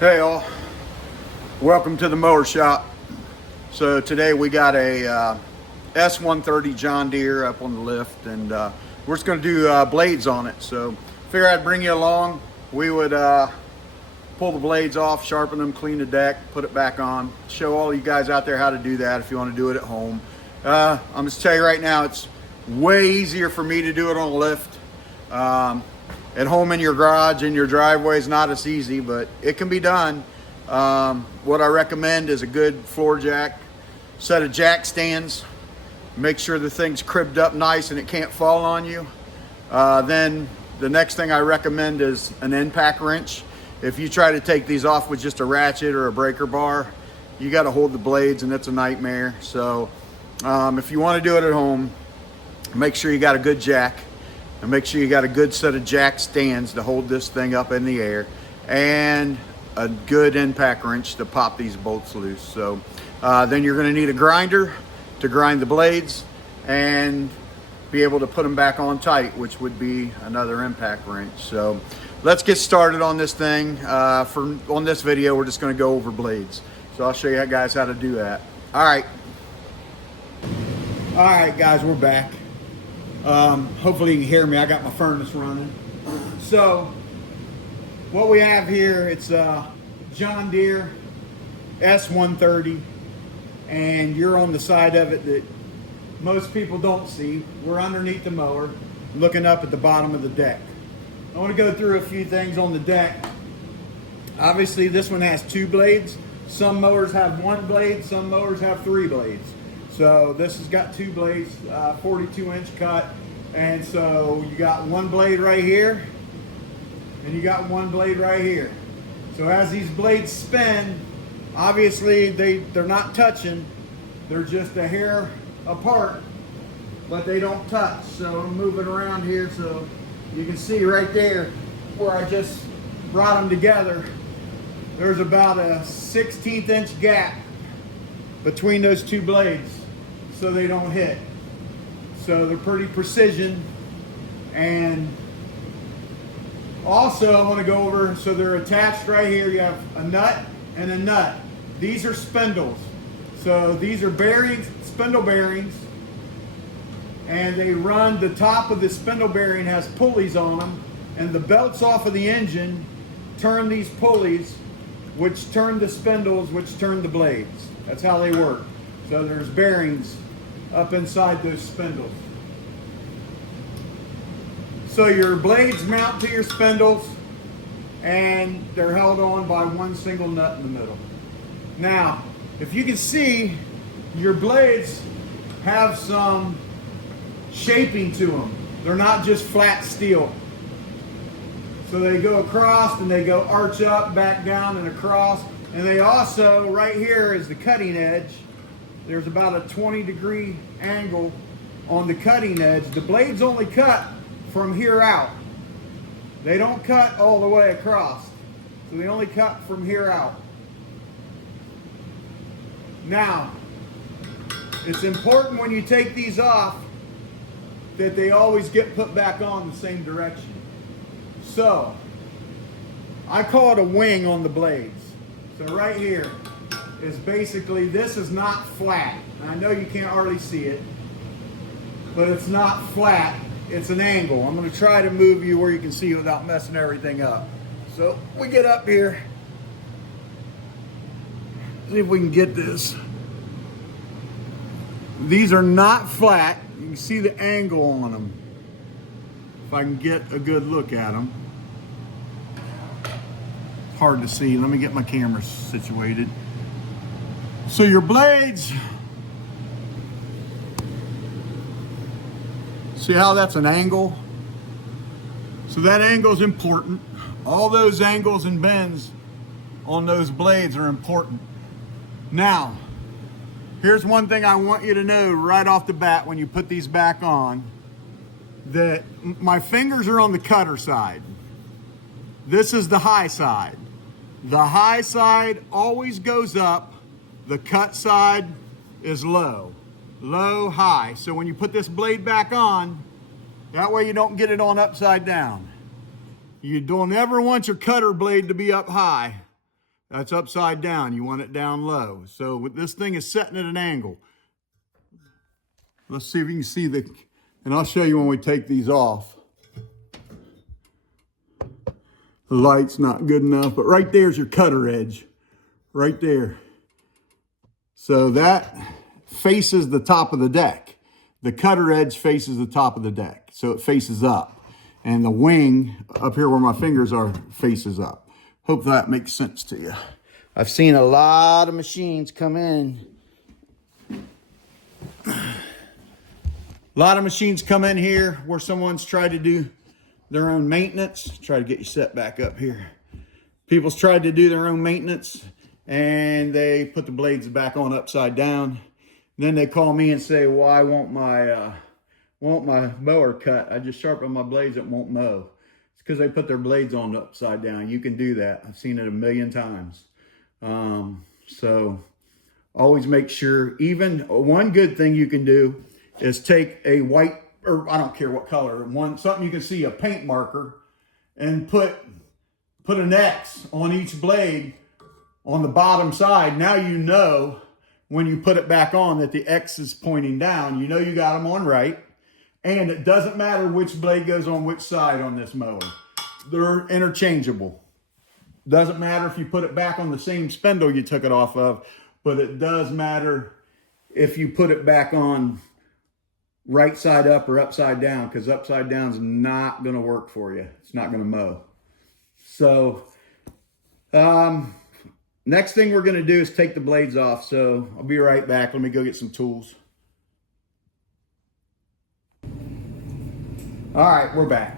Hey all, welcome to the mower shop. So today we got a S130 John Deere up on the lift, and we're just going to do blades on it. So figure I'd bring you along. We would pull the blades off, sharpen them, clean the deck, put it back on, show all you guys out there how to do that if you want to do it at home. I'm just tell you right now, it's way easier for me to do it on a lift. At home in your garage, in your driveway is not as easy, but it can be done. What I recommend is a good floor jack, set of jack stands. Make sure the thing's cribbed up nice and it can't fall on you. Then the next thing I recommend is an impact wrench. If you try to take these off with just a ratchet or a breaker bar, you got to hold the blades and it's a nightmare. So if you want to do it at home, make sure you got a good jack. And make sure you got a good set of jack stands to hold this thing up in the air, and a good impact wrench to pop these bolts loose. So then you're going to need a grinder to grind the blades and be able to put them back on tight, which would be another impact wrench. So let's get started on this thing. On this video, we're just going to go over blades. So I'll show you guys how to do that. All right guys, we're back. Hopefully you can hear me. I got my furnace running. So what we have here, it's a John Deere S130, and you're on the side of it that most people don't see. We're underneath the mower, looking up at the bottom of the deck. I want to go through a few things on the deck. Obviously this one has 2 blades. Some mowers have 1 blade, some mowers have 3 blades. So this has got 2 blades, 42-inch cut, and so you got 1 blade right here, and you got 1 blade right here. So as these blades spin, obviously they're not touching, they're just a hair apart, but they don't touch. So I'm moving around here so you can see right there where I just brought them together. There's about a 1/16 inch gap between those 2 blades, so they don't hit. So they're pretty precision. And also I want to go over, so they're attached right here. You have a nut and a nut. These are spindles. So these are bearings, spindle bearings, and they run, the top of the spindle bearing has pulleys on them, and the belts off of the engine turn these pulleys, which turn the spindles, which turn the blades. That's how they work. So there's bearings up inside those spindles. So your blades mount to your spindles, and they're held on by 1 single nut in the middle. Now, if you can see, your blades have some shaping to them. They're not just flat steel. So they go across and they go arch up, back down, and across. And they also, right here is the cutting edge. There's about a 20-degree angle on the cutting edge. The blades only cut from here out. They don't cut all the way across. So they only cut from here out. Now, it's important when you take these off that they always get put back on the same direction. So, I call it a wing on the blades. So right here is basically, this is not flat. I know you can't hardly see it, but it's not flat, it's an angle. I'm going to try to move you where you can see without messing everything up. So we get up here, see if we can get this. These are not flat. You can see the angle on them. If I can get a good look at them. It's hard to see. Let me get my camera situated. So your blades, see how that's an angle? So that angle is important. All those angles and bends on those blades are important. Now, here's one thing I want you to know right off the bat when you put these back on, that my fingers are on the cutter side. This is the high side. The high side always goes up. The cut side is low. Low, high. So when you put this blade back on, that way you don't get it on upside down. You don't ever want your cutter blade to be up high. That's upside down. You want it down low. So this thing is setting at an angle. Let's see if you can see and I'll show you when we take these off. The light's not good enough, but right there's your cutter edge. Right there. So that faces the top of the deck. The cutter edge faces the top of the deck. So it faces up. And the wing up here where my fingers are faces up. Hope that makes sense to you. I've seen a lot of machines come in. A lot of machines come in here where someone's tried to do their own maintenance. Try to get you set back up here. People's tried to do their own maintenance and they put the blades back on upside down. Then they call me and say, well, I want my mower cut. I just sharpened my blades, it won't mow. It's because they put their blades on upside down. You can do that. I've seen it a million times. So always make sure, even one good thing you can do is take a white, or I don't care what color, something you can see, a paint marker, and put an X on each blade on the bottom side. Now you know when you put it back on that the X is pointing down. You know you got them on right. And it doesn't matter which blade goes on which side on this mower. They're interchangeable. Doesn't matter if you put it back on the same spindle you took it off of, but it does matter if you put it back on right side up or upside down, because upside down is not going to work for you. It's not going to mow. So next thing we're going to do is take the blades off. So I'll be right back. Let me go get some tools. All right, we're back.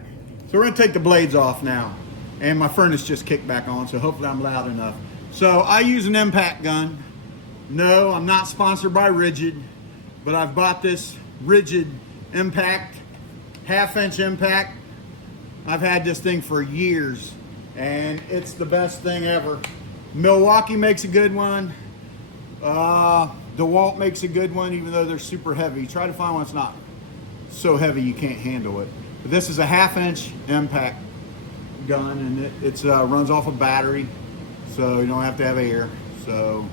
So we're going to take the blades off now. And my furnace just kicked back on, so hopefully I'm loud enough. So I use an impact gun. No, I'm not sponsored by Rigid, but I've bought this Rigid impact, 1/2 inch impact. I've had this thing for years, and it's the best thing ever. Milwaukee makes a good one. DeWalt makes a good one, even though they're super heavy. Try to find one that's not so heavy you can't handle it. But this is a 1/2 inch impact gun, and it runs off a battery, so you don't have to have air. So,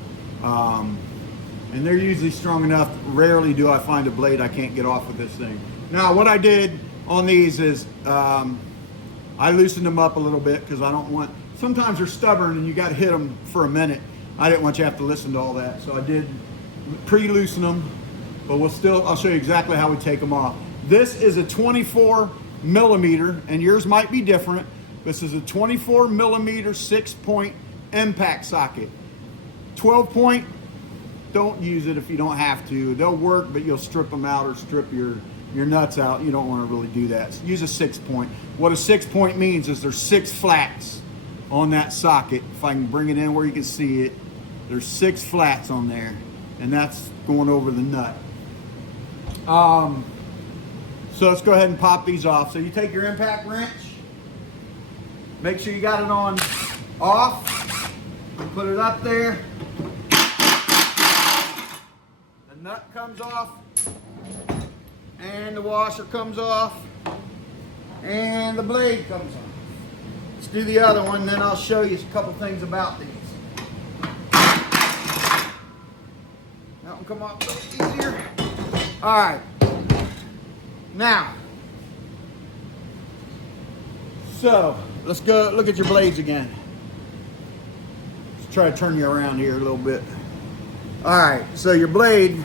and they're usually strong enough. Rarely do I find a blade I can't get off with this thing. Now, what I did on these is I loosened them up a little bit because I don't want. Sometimes they're stubborn and you got to hit them for a minute. I didn't want you to have to listen to all that, so I did pre-loosen them. But I'll show you exactly how we take them off. This is a 24 millimeter, and yours might be different. This is a 24 millimeter 6-point impact socket. 12-point, don't use it if you don't have to. They'll work, but you'll strip them out or strip your nuts out. You don't want to really do that. So use a 6-point. What a 6-point means is there's 6 flats on that socket. If I can bring it in where you can see it, there's 6 flats on there, and that's going over the nut. So let's go ahead and pop these off. So you take your impact wrench, make sure you got it on off, put it up there. The nut comes off, and the washer comes off, and the blade comes off. Let's do the other one, then I'll show you a couple things about these. That one come off a little easier. All right. Now, so let's go look at your blades again. Let's try to turn you around here a little bit. All right, so your blade,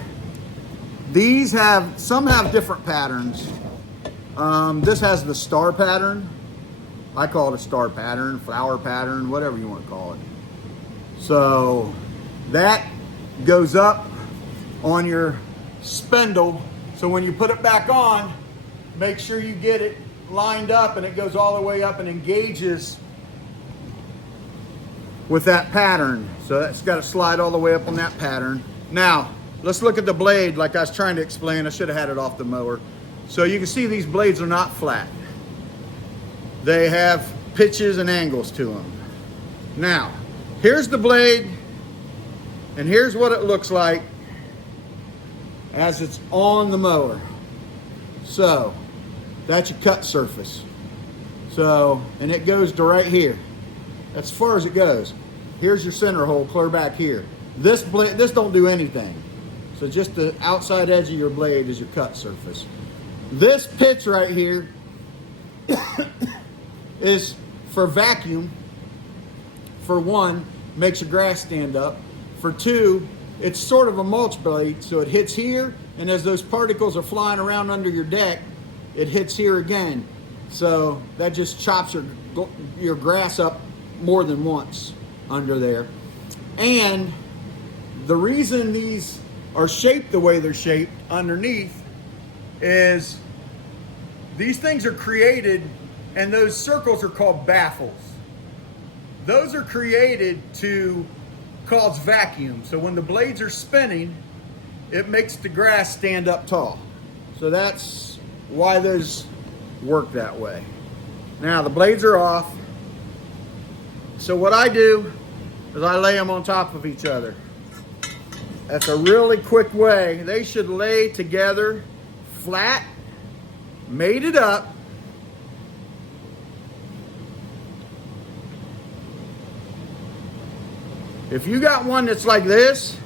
some have different patterns. This has the star pattern. I call it a star pattern, flower pattern, whatever you want to call it. So that goes up on your spindle. So when you put it back on, make sure you get it lined up and it goes all the way up and engages with that pattern. So that's got to slide all the way up on that pattern. Now, let's look at the blade like I was trying to explain. I should have had it off the mower. So you can see these blades are not flat. They have pitches and angles to them. Now, here's the blade, and here's what it looks like as it's on the mower. So that's your cut surface. So, and it goes to right here. That's as far as it goes. Here's your center hole clear back here. This don't do anything. So just the outside edge of your blade is your cut surface. This pitch right here is for vacuum. For one, makes your grass stand up. For two, it's sort of a mulch blade, so it hits here, and as those particles are flying around under your deck, it hits here again. So that just chops your grass up more than once under there. And the reason these are shaped the way they're shaped underneath is these things are created, and those circles are called baffles. Those are created to cause vacuum. So when the blades are spinning, it makes the grass stand up tall. So that's why those work that way. Now the blades are off. So what I do is I lay them on top of each other. That's a really quick way. They should lay together flat, mated up. If you got one that's like this,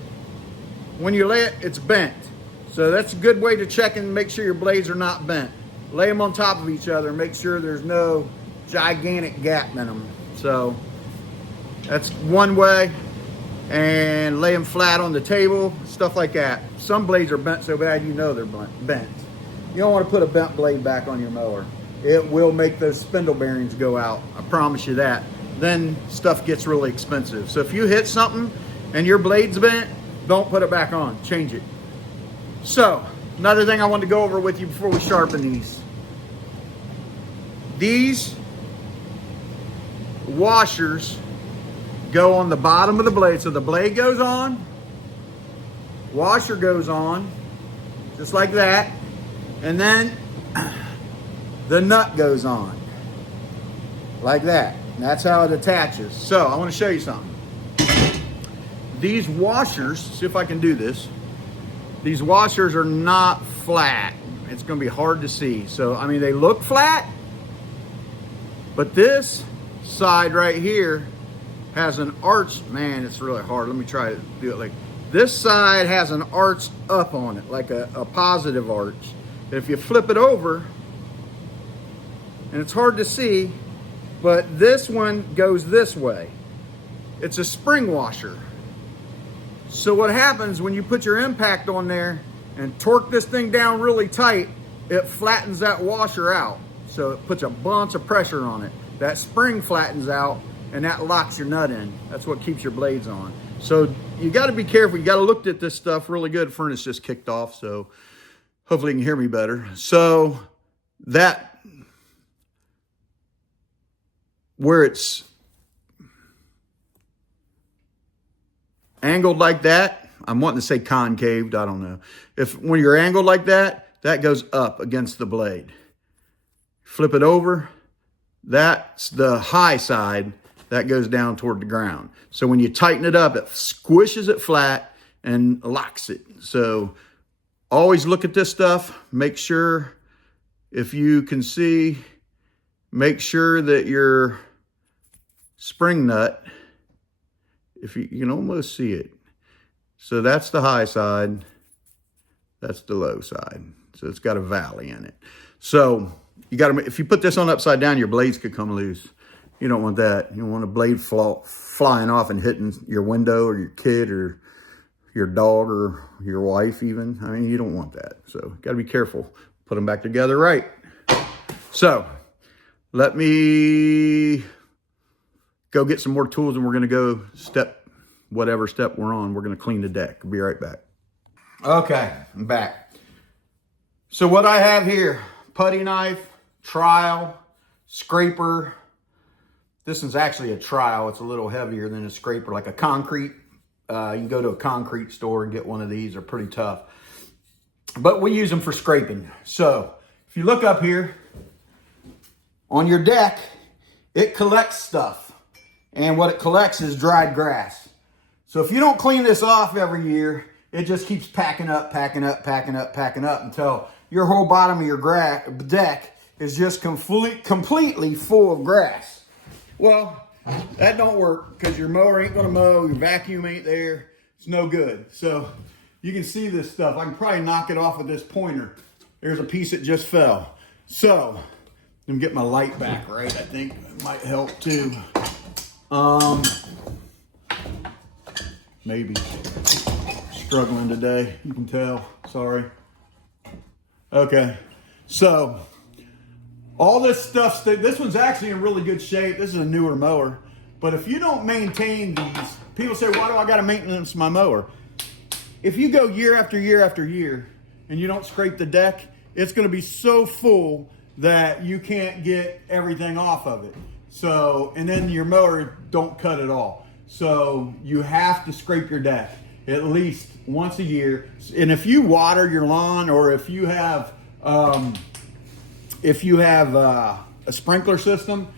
when you lay it, it's bent. So that's a good way to check and make sure your blades are not bent. Lay them on top of each other, make sure there's no gigantic gap in them. So that's one way. And lay them flat on the table, stuff like that. Some blades are bent so bad you know they're bent. You don't want to put a bent blade back on your mower. It will make those spindle bearings go out, I promise you that. Then stuff gets really expensive. So if you hit something and your blade's bent, don't put it back on, change it. So, another thing I wanted to go over with you before we sharpen these. These washers go on the bottom of the blade. So the blade goes on, washer goes on, just like that, and then the nut goes on, like that. And that's how it attaches. So I want to show you something. These washers, see if I can do this. These washers are not flat. It's going to be hard to see. So, I mean, they look flat, but this side right here has an arch. Man, it's really hard. Let me try to do it like this. Side has an arch up on it, like a positive arch. If you flip it over, and it's hard to see, but this one goes this way. It's a spring washer. So what happens when you put your impact on there and torque this thing down really tight, it flattens that washer out. So it puts a bunch of pressure on it. That spring flattens out and that locks your nut in. That's what keeps your blades on. So you got to be careful. You got to look at this stuff really good. Furnace just kicked off, so hopefully you can hear me better. So that, where it's angled like that, I'm wanting to say concaved, I don't know. When you're angled like that, that goes up against the blade. Flip it over, that's the high side, that goes down toward the ground. So when you tighten it up, it squishes it flat and locks it. So always look at this stuff, make sure, if you can see, make sure that your spring nut, if you can almost see it. So that's the high side, that's the low side. So it's got a valley in it. So you got to, if you put this on upside down, your blades could come loose. You don't want that. You don't want a blade flying off and hitting your window or your kid or your dog or your wife even. I mean, you don't want that. So you got to be careful. Put them back together right. So let me go get some more tools and we're going to go whatever step we're on. We're going to clean the deck. I'll be right back. Okay, I'm back. So what I have here, putty knife, trowel, scraper. This is actually a trowel. It's a little heavier than a scraper, like a concrete. You can go to a concrete store and get one of these. They're pretty tough. But we use them for scraping. So if you look up here, on your deck, it collects stuff. And what it collects is dried grass. So if you don't clean this off every year, it just keeps packing up until your whole bottom of your deck is just completely full of grass. Well, That don't work because your mower ain't gonna mow, your vacuum ain't there. It's no good. So you can see this stuff. I can probably knock it off with this pointer. There's a piece that just fell. So let me get my light back right. I think it might help too. Maybe. Struggling today, you can tell. Sorry. Okay, so all this stuff, this one's actually in really good shape. This is a newer mower. But if you don't maintain these, people say, why do I gotta maintenance my mower? If you go year after year after year and you don't scrape the deck, it's gonna be so full that you can't get everything off of it. So, and then your mower don't cut at all. So you have to scrape your deck at least once a year. And if you water your lawn, or if you have a sprinkler system,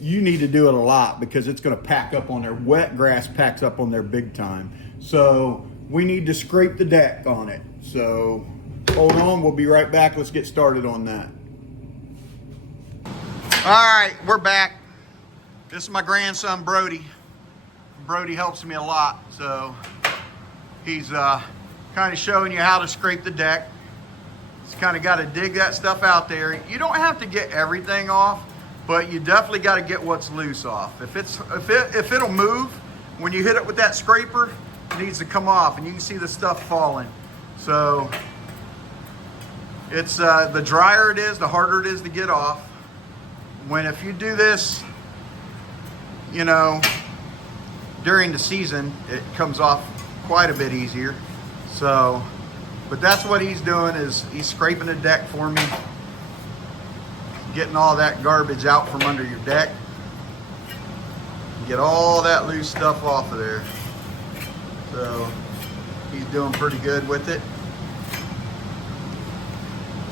you need to do it a lot because it's going to pack up on there. Wet grass packs up on there big time. So we need to scrape the deck on it. So hold on, we'll be right back. Let's get started on that. All right, we're back. This is my grandson, Brody. Brody helps me a lot, so he's kind of showing you how to scrape the deck. Just kind of got to dig that stuff out there. You don't have to get everything off, but you definitely got to get what's loose off. If it'll move when you hit it with that scraper, it needs to come off, and you can see the stuff falling. So it's the drier it is, the harder it is to get off. If you do this, you know, during the season, it comes off quite a bit easier. So, but that's what he's doing, is he's scraping the deck for me, getting all that garbage out from under your deck, get all that loose stuff off of there. So he's doing pretty good with it.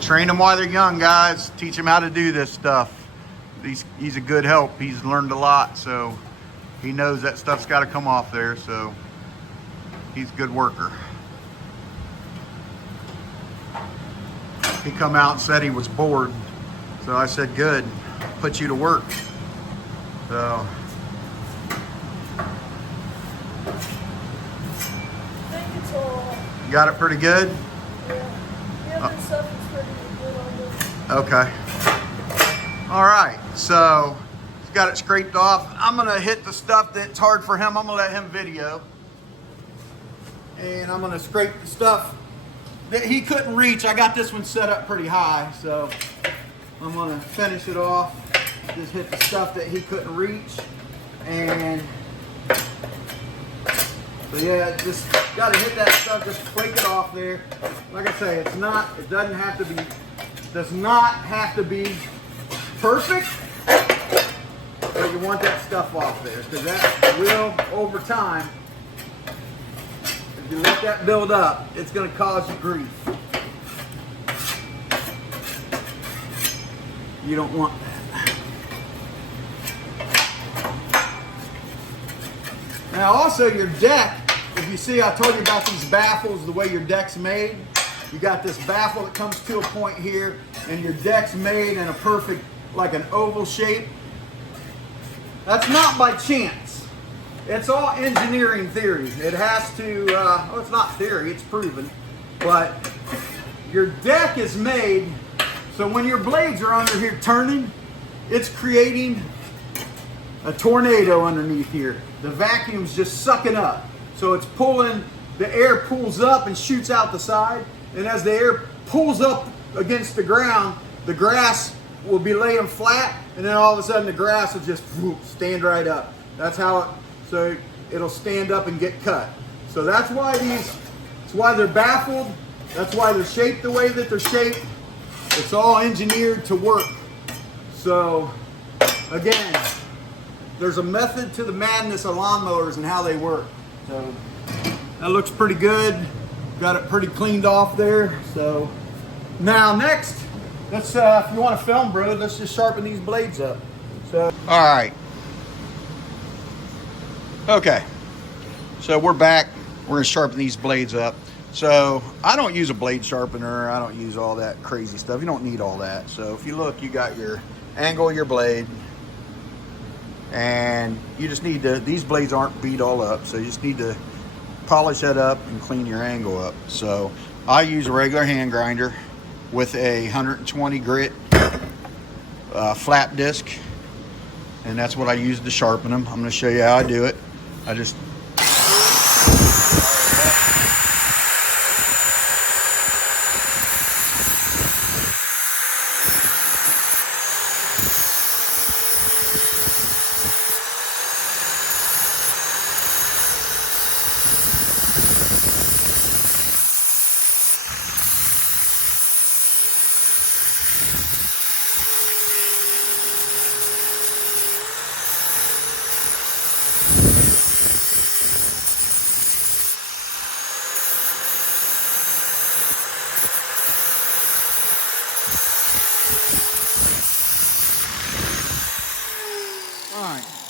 Train them while they're young, guys. Teach them how to do this stuff. He's a good help. He's learned a lot, so he knows that stuff's got to come off there. So he's a good worker. He come out and said he was bored, so I said, good, put you to work. So think it's all. you got it pretty good? Yeah, this stuff is pretty good on this. Okay. All right, so he's got it scraped off. I'm gonna hit the stuff that's hard for him. I'm gonna let him video. And I'm gonna scrape the stuff that he couldn't reach. I got this one set up pretty high, so I'm gonna finish it off. Just hit the stuff that he couldn't reach. And so yeah, just gotta hit that stuff, just flake it off there. Like I say, it does not have to be perfect, but you want that stuff off there, because that will, over time, if you let that build up, it's going to cause you grief. You don't want that. Now also your deck, if you see, I told you about these baffles, the way your deck's made. You got this baffle that comes to a point here, and your deck's made in a perfect, like an oval shape. That's not by chance. It's all engineering theory. It has to, well, it's not theory, it's proven. But your deck is made so when your blades are under here turning, it's creating a tornado underneath here. The vacuum's just sucking up. So it's pulling, the air pulls up and shoots out the side. And as the air pulls up against the ground, the grass will be laying flat, and then all of a sudden the grass will just stand right up. That's how it, so it'll stand up and get cut. So that's why they're baffled. That's why they're shaped the way that they're shaped. It's all engineered to work. So again, there's a method to the madness of lawnmowers and how they work. So that looks pretty good. Got it pretty cleaned off there. So now next, let's if you want to film, bro, let's just sharpen these blades up. So all right. Okay. So we're back. We're gonna sharpen these blades up. So I don't use a blade sharpener. I don't use all that crazy stuff. You don't need all that. So if you look, you got your angle of your blade, And you just need to, these blades aren't beat all up, so you just need to polish that up and clean your angle up. So I use a regular hand grinder with a 120 grit flat disc, and that's what I use to sharpen them. I'm going to show you how I do it. I just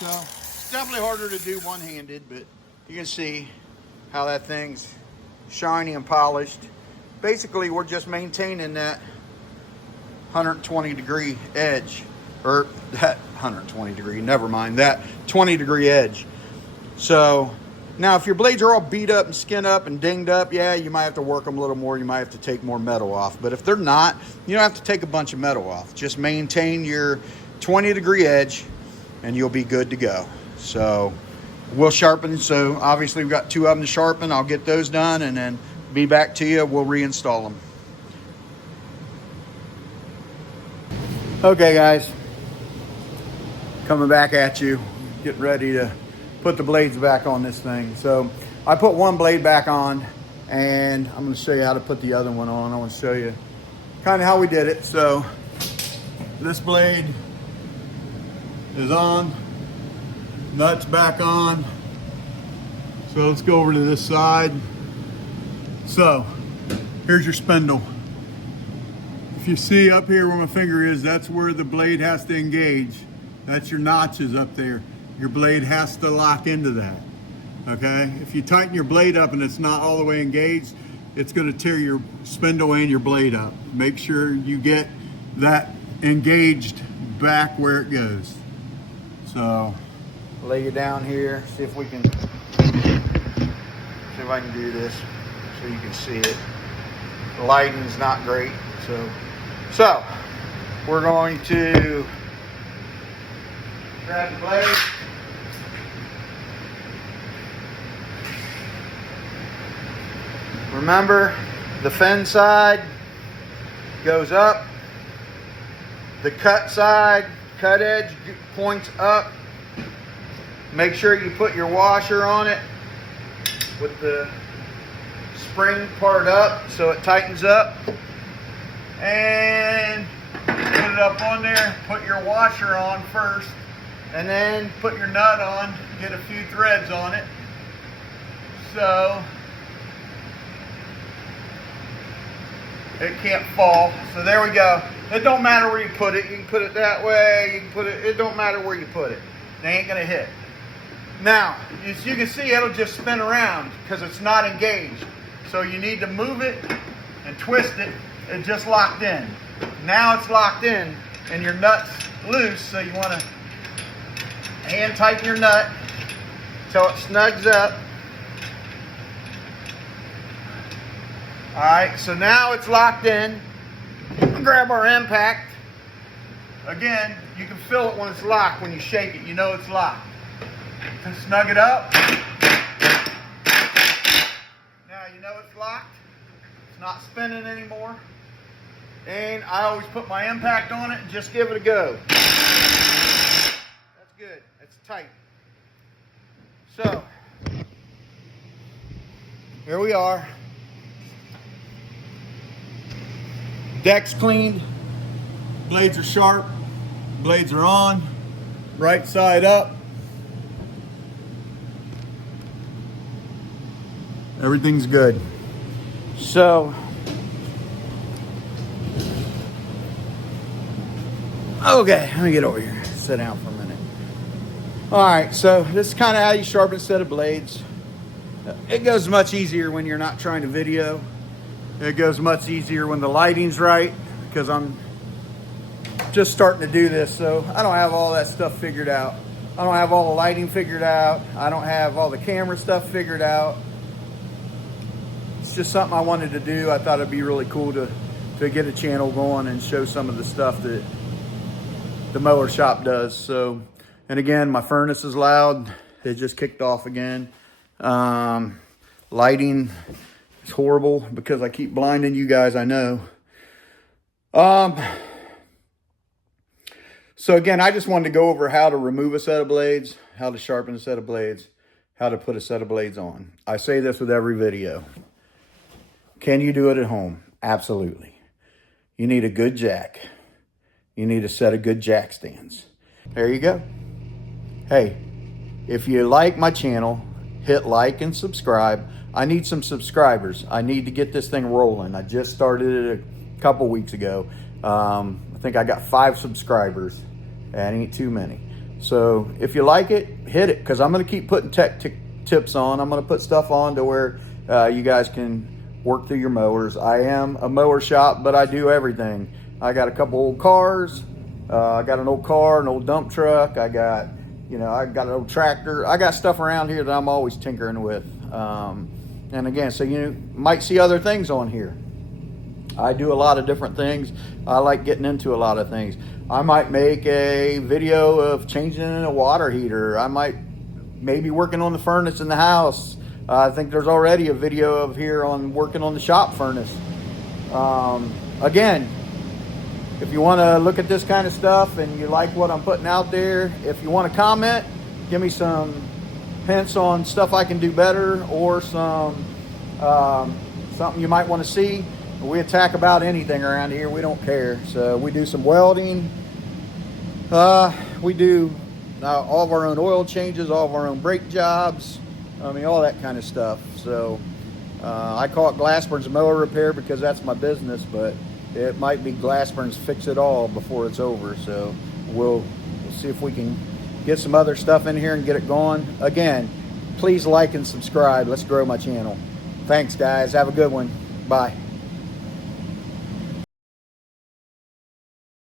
so it's definitely harder to do one-handed, but you can see how that thing's shiny and polished. Basically, we're just maintaining that 120 degree edge, or that 120 degree, never mind, that 20 degree edge. So now if your blades are all beat up and skinned up and dinged up, yeah, you might have to work them a little more. You might have to take more metal off. But if they're not, you don't have to take a bunch of metal off. Just maintain your 20 degree edge and you'll be good to go. So we'll sharpen. So obviously we've got 2 of them to sharpen. I'll get those done and then be back to you. We'll reinstall them. Okay guys, coming back at you, getting ready to put the blades back on this thing. So I put one blade back on, and I'm going to show you how to put the other one on. I want to show you kind of how we did it. So this blade is on, nuts back on. So let's go over to this side. So here's your spindle. If you see up here where my finger is, that's where the blade has to engage. That's your notches up there. Your blade has to lock into that, okay? If you tighten your blade up and it's not all the way engaged, it's gonna tear your spindle and your blade up. Make sure you get that engaged back where it goes. So, lay you down here, see if I can do this so you can see it. The lighting's not great, so we're going to grab the blade. Remember, the fin side goes up, the cut side, cut edge points up. Make sure you put your washer on it with the spring part up so it tightens up. And put it up on there, put your washer on first, and then put your nut on, get a few threads on it. So it can't fall. So there we go. It don't matter where you put it. You can put it that way, you can put it, it don't matter where you put it. They ain't gonna hit. Now, as you can see, it'll just spin around because it's not engaged. So you need to move it and twist it. It just locked in. Now it's locked in and your nut's loose, so you wanna hand tighten your nut till it snugs up. All right, so now it's locked in. Grab our impact. Again, you can feel it when it's locked. When you shake it, you know it's locked. To snug it up. Now you know it's locked. It's not spinning anymore. And I always put my impact on it and just give it a go. That's good. It's tight. So, here we are. Deck's cleaned. Blades are sharp. Blades are on. Right side up. Everything's good. So, okay, let me get over here. Sit down for a minute. All right, so this is kind of how you sharpen a set of blades. It goes much easier when you're not trying to video. It goes much easier when the lighting's right, because I'm just starting to do this, so I don't have all that stuff figured out. I don't have all the lighting figured out. I don't have all the camera stuff figured out. It's just something I wanted to do. I thought it'd be really cool to get a channel going and show some of the stuff that the mower shop does. So, and again, my furnace is loud. It just kicked off again. Lighting is horrible because I keep blinding you guys, I know. So again, I just wanted to go over how to remove a set of blades, how to sharpen a set of blades, how to put a set of blades on. I say this with every video. Can you do it at home? Absolutely. You need a good jack. You need a set of good jack stands. There you go. Hey, if you like my channel, hit like and subscribe. I need some subscribers. I need to get this thing rolling. I just started it a couple weeks ago. I think I got 5 subscribers. That ain't too many. So if you like it, hit it, because I'm going to keep putting tech tips on. I'm going to put stuff on to where you guys can work through your mowers. I am a mower shop, but I do everything. I got a couple old cars. I got an old car, an old dump truck. I got an old tractor. I got stuff around here that I'm always tinkering with. And again, so you might see other things on here. I do a lot of different things. I like getting into a lot of things. I might make a video of changing a water heater. I might maybe working on the furnace in the house. I think there's already a video of here on working on the shop furnace. Again, if you want to look at this kind of stuff and you like what I'm putting out there, if you want to comment, give me some hints on stuff I can do better, or some something you might want to see. We attack about anything around here. We don't care. So we do some welding. We do all of our own oil changes, all of our own brake jobs. I mean, all that kind of stuff. So I call it Glassburn's mower repair because that's my business, but it might be Glassburn's fix it all before it's over. So we'll see if we can get some other stuff in here and get it going. Again, please like and subscribe. Let's grow my channel. Thanks, guys. Have a good one. Bye.